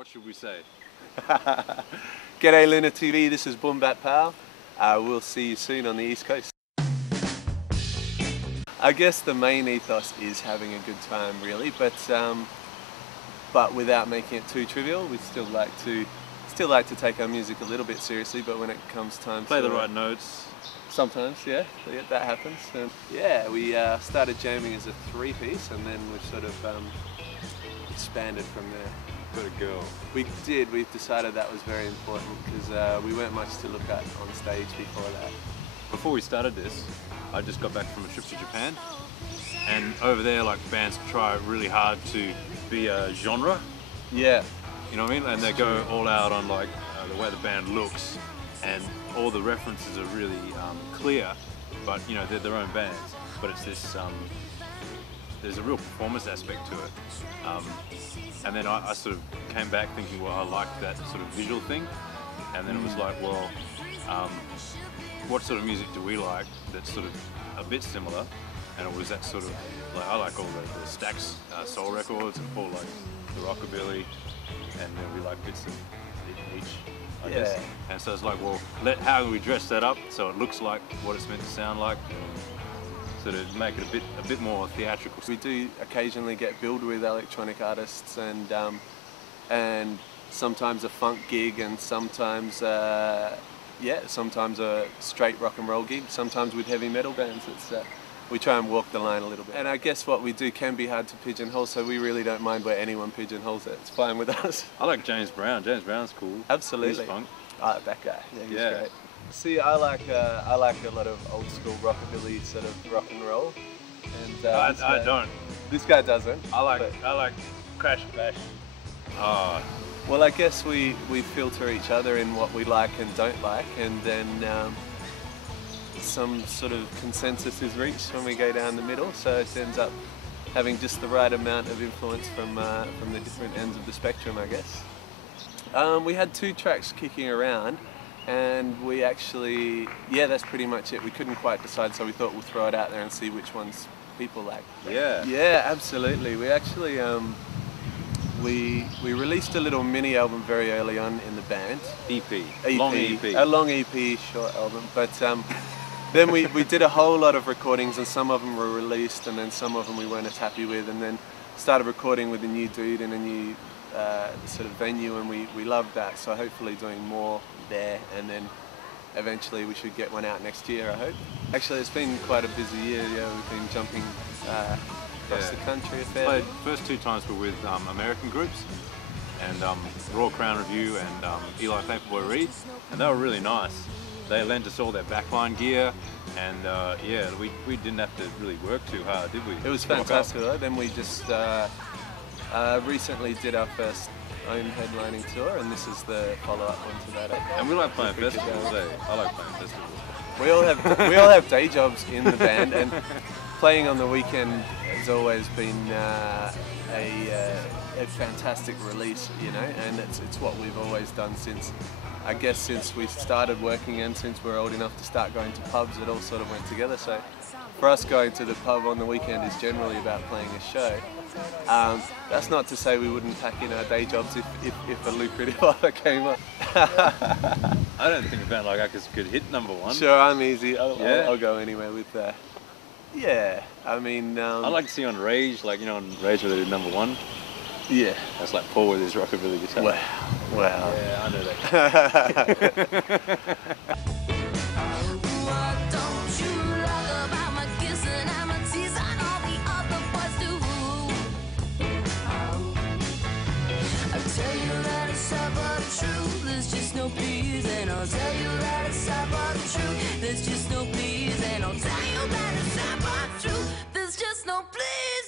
What should we say? G'day LunaTV, this is Boom Bat Pow. We'll see you soon on the East Coast. I guess the main ethos is having a good time, really, but without making it too trivial. We still like to take our music a little bit seriously, but when it comes time Play to the right notes. Sometimes, yeah, that happens. And yeah, we started jamming as a three-piece, and then we've sort of expanded from there. Got a girl. We did. We've decided that was very important because we weren't much to look at on stage before that. Before we started this, I just got back from a trip to Japan, and over there, like, bands try really hard to be a genre. Yeah. You know what I mean? And they go all out on like the way the band looks, and all the references are really clear, but you know, they're their own bands. But it's this, there's a real performance aspect to it. And then I sort of came back thinking, well, I like that sort of visual thing. And then it was like, well, what sort of music do we like that's sort of a bit similar? And it was that sort of, like, I like all the Stax soul records, and Paul likes the rockabilly, and then we like bits of each, I guess. And so it's like, well, how can we dress that up so it looks like what it's meant to sound like, sort of make it a bit more theatrical. We do occasionally get billed with electronic artists, and sometimes a funk gig, and sometimes sometimes a straight rock and roll gig, sometimes with heavy metal bands. We try and walk the line a little bit. And I guess what we do can be hard to pigeonhole, so we really don't mind where anyone pigeonholes it. It's fine with us. I like James Brown. James Brown's cool. Absolutely. He's funk. That guy. Yeah, he's great. See, I like a lot of old school rockabilly sort of rock and roll. And I don't. This guy doesn't. I like Crash Bash. Oh. Well, I guess we filter each other in what we like and don't like, and then some sort of consensus is reached when we go down the middle, so it ends up having just the right amount of influence from the different ends of the spectrum, I guess. We had 2 tracks kicking around, and we actually, that's pretty much it. We couldn't quite decide, so we thought we'll throw it out there and see which ones people like. Yeah. Yeah, absolutely. We actually we released a little mini album very early on in the band. EP. Long EP. A long EP, short album, but then we did a whole lot of recordings, and some of them were released, and then some of them we weren't as happy with, and then started recording with a new dude in a new sort of venue, and we loved that, so hopefully doing more there, and then eventually we should get one out next year, I hope. Actually, it's been quite a busy year. We've been jumping across the country a fair bit. First 2 times were with American groups, and Royal Crown Review and Eli Paperboy Reed, and they were really nice. They lent us all their backline gear, and we didn't have to really work too hard, did we? It was fantastic though. Then we just recently did our first own headlining tour, and this is the follow-up one to that. And we like playing festivals, I like playing festivals. We all have day jobs in the band, and playing on the weekend has always been a fantastic release, you know, and it's what we've always done since we started working, and since we're old enough to start going to pubs, it all sort of went together. So for us, going to the pub on the weekend is generally about playing a show. That's not to say we wouldn't pack in our day jobs if a lucrative offer came up. I don't think a band like us could hit #1. Sure, I'm easy. I'll go anywhere with that. Yeah, I mean... I like to see on Rage, like, you know, on Rage where they did #1. Yeah. That's like Paul with his rockabilly guitar. Wow. Yeah, I know that. There's just no please, and I'll tell you that it's about true. There's just no please, and I'll tell you that it's about true. There's just no please.